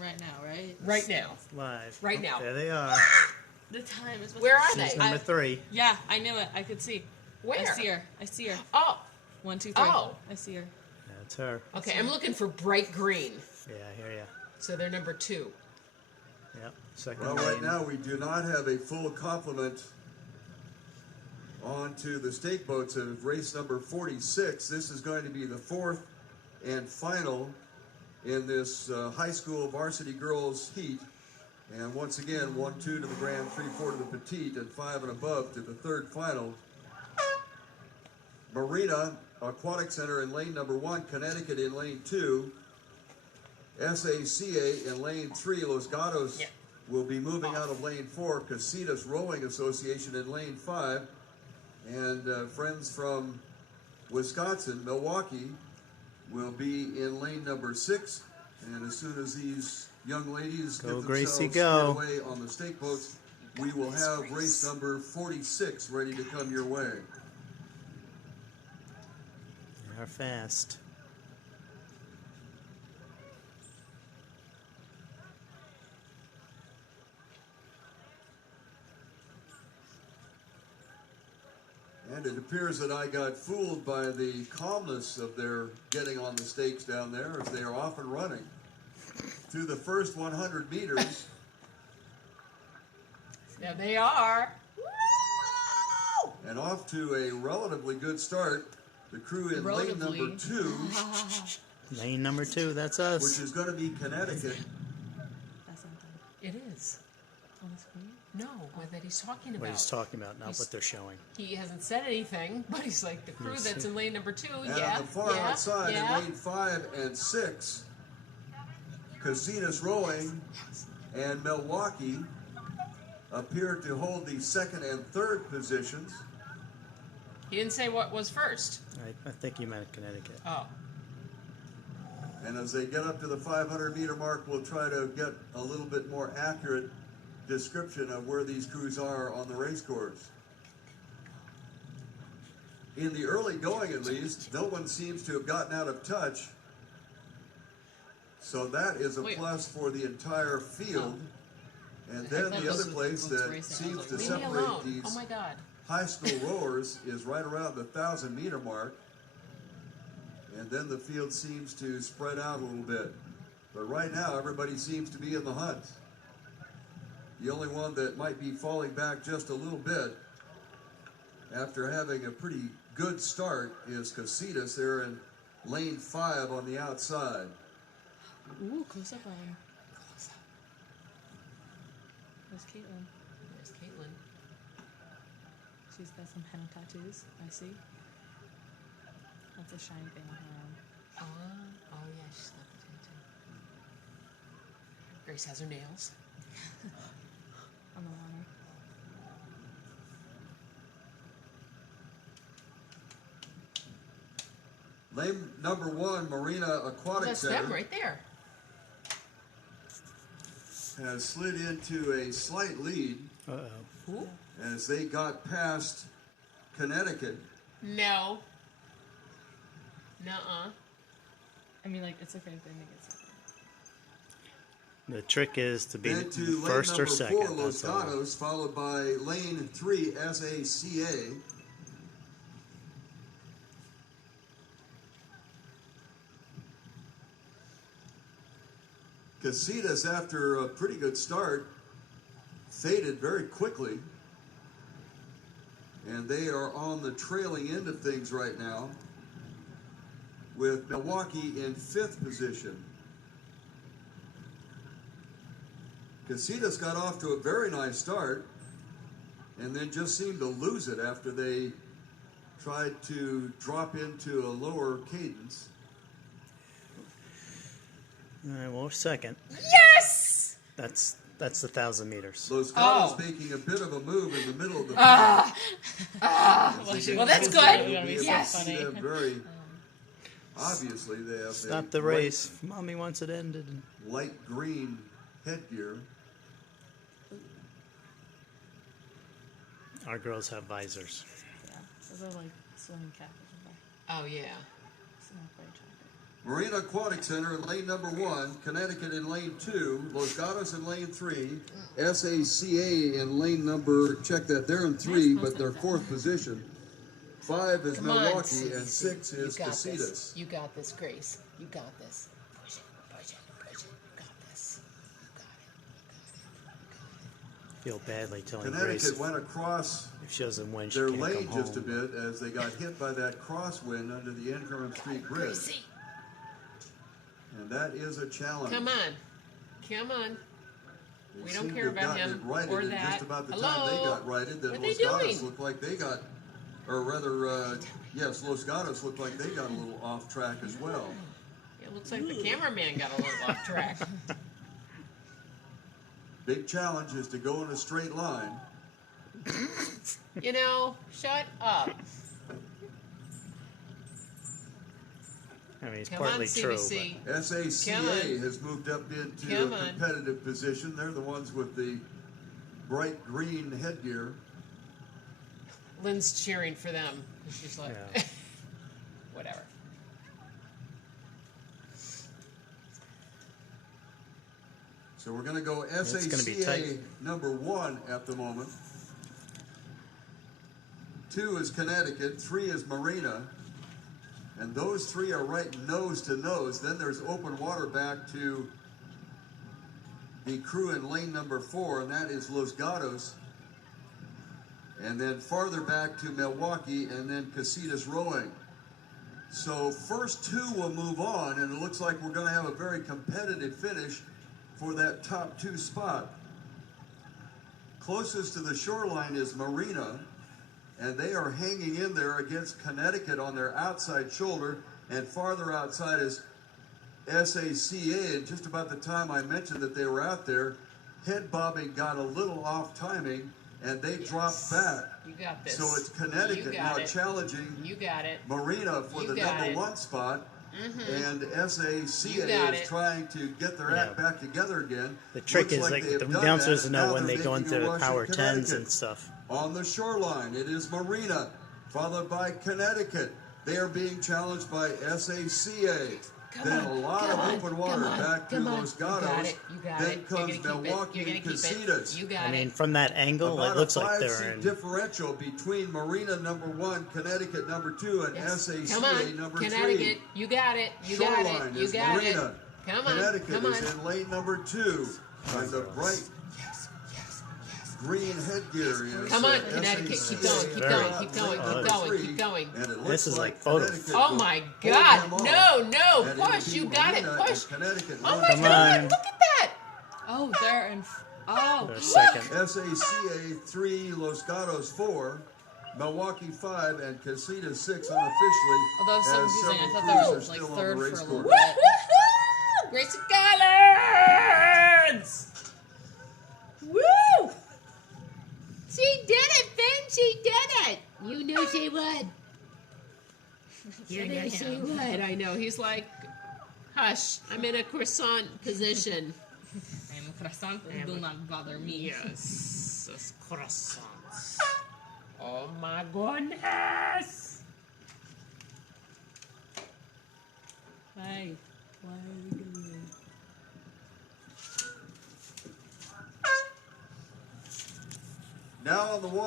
Right now, right? Right now. Live. Right now. There they are. The time is. Where are She's they? number 3. Yeah, I knew it. I could see. Where? I see her. I see her. Oh. 1, 2, 3. Oh. I see her. That's her. Okay, I'm looking for bright green. Yeah, I hear ya. So they're number 2. Yep. Second Well, lane. right now we do not have a full complement onto the stake boats of race number 46. This is going to be the 4th and final in this high school varsity girls heat. And once again, 1-2 to the grand, 3-4 to the petite, and 5 and above to the third final. Marina Aquatic Center in lane number 1, Connecticut in lane 2, SACA in lane 3, Los Gatos will be moving out of lane 4, Casitas Rowing Association in lane 5, and friends from Wisconsin, Milwaukee, will be in lane number 6. And as soon as these young ladies Go, get Gracie, themselves go. away on the stake boats, we will have race number 46 ready to come your way. They are fast. And it appears that I got fooled by the calmness of their getting on the stakes down there, as they are off and running. Through the first 100 meters. There they are. Woo! And off to a relatively good start. The crew in lane number 2, Lane number 2, that's us. which is going to be Connecticut. That's something. It is. On the screen? No, what that he's talking about. What he's talking about, not what they're showing. He hasn't said anything, but he's like, the crew that's in lane number 2, And yeah, on the far yeah, outside yeah. in lane 5 and 6, Casitas Rowing and Milwaukee appear to hold the second and third positions. He didn't say what was first. I think you meant Connecticut. Oh. And as they get up to the 500-meter mark, we'll try to get a little bit more accurate description of where these crews are on the race course. In the early going, at least, no one seems to have gotten out of touch. So that is a plus for the entire field. And then the other place that seems to Leave me separate alone. these Oh my God. high school rowers is right around the 1,000-meter mark. And then the field seems to spread out a little bit. But right now, everybody seems to be in the hunt. The only one that might be falling back just a little bit after having a pretty good start is Casitas. They're in lane 5 on the outside. Ooh, close up on him. Close up. There's Caitlin. There's Caitlin. She's got some henna tattoos, I see. That's a shiny thing on her arm. Oh yeah, she's got the tattoo. Grace has her nails. On the water. Lane number 1, Marina Aquatic That's Center, them right there. has slid into a slight lead Uh-oh. Who? as they got past Connecticut. No. Nuh-uh. I mean, like, it's okay if they make it second. The trick is to be Then to first lane or number second. 4, Los That's all. Gatos, followed by lane 3, SACA. Casitas, after a pretty good start, faded very quickly. And they are on the trailing end of things right now, with Milwaukee in 5th position. Casitas got off to a very nice start and then just seemed to lose it after they tried to drop into a lower cadence. All right, well, second. Yes! That's the 1,000 meters. Los Gatos making a bit of a move in the middle of the Well, that's good. Yes. Very obviously they have Stop the race. Mommy wants it ended. light green headgear. Our girls have visors. Yeah. Those are like swimming caps. Oh, yeah. It's not very attractive. Marina Aquatic Center in lane number 1, Connecticut in lane 2, Los Gatos in lane 3, SACA in lane number, check that, they're in 3, but they're 4th position. 5 is Come on, Milwaukee, and CBC. 6 is You got this. Casitas. You got this, Grace. You got this. Push it, push it, push it. You got this. You got it. Feel badly telling Grace Connecticut went across if she doesn't win, she their can't lane come just a home. bit as they got hit by that crosswind under the Ingram Street Bridge. Gracie, And that is a challenge. come on. Come on. They We don't seem to care have about gotten him it righted or in that. just about the Hello? time they got righted. That What are Los they Gatos doing? looked like they got, or rather, yes, Los Gatos looked like they got a little off track as well. It looks like the cameraman got a little off track. Big challenge is to go in a straight line. You know, shut up. I mean, it's Come on, partly true, CBC. SACA Come on. has moved up into Come a on. competitive position. They're the ones with the bright green headgear. Lynn's cheering for them. She's like, Yeah. whatever. So we're going to go gonna be SACA tight. number 1 at the moment. 2 is Connecticut. 3 is Marina. And those 3 are right nose to nose. Then there's open water back to the crew in lane number 4, and that is Los Gatos. And then farther back to Milwaukee, and then Casitas Rowing. So first 2 will move on, and it looks like we're going to have a very competitive finish for that top 2 spot. Closest to the shoreline is Marina, and they are hanging in there against Connecticut on their outside shoulder, and farther outside is SACA. And just about the time I mentioned that they were out there, head bobbing got a little off timing, and they dropped back. You got this. So it's Connecticut You now got it. challenging You got it. Marina for You the got number it. 1 spot. And You SACA got is it. trying to get their act Yeah. back together again. The trick Looks is like like they have the done announcers that, and know now when they're they go making a into rush power at 10s Connecticut. and stuff. On the shoreline, it is Marina, followed by Connecticut. They are being challenged by SACA. Come Then on, a lot come of on, open water come on, back to come on. Los You got Gatos. it. You got Then it. You're comes gonna keep Milwaukee it. You're and gonna keep Casitas. it. You got I mean, it. from that angle, About it looks a like 5 they're seat in. differential between Marina number 1, Connecticut number 2, and Yes. SACA Come on, number Connecticut. 3. You got it. You got Shoreline it. You is got Marina. it. Come on. Connecticut Come on. is in lane number 2. And the bright Yes, yes, yes. green headgear is Come on, SACA Connecticut. Keep going. Keep Very going. good. Keep going. number Keep going. 3, Keep going. and it This looks is like like photo. Connecticut Oh will my hold God! them off. No, no! And it'll Push! be You got it! Marina Push! and Connecticut Oh one, my Come God! on. Look at that! Oh, they're in. Oh, They're second. SACA 3, Los Gatos 4, Milwaukee 5, and Casitas 6 unofficially. although for some as reason I several thought crews they are were still like on the third race for a little course. bit. Gracie Collins! Woo! She did it, Finn! She did it! You knew she would. You knew she would. I know. He's like, hush, I'm in a croissant position. And croissant do not bother me. Yes, it's croissants. Oh my goodness! Why? Why are we doing this? Now on the water.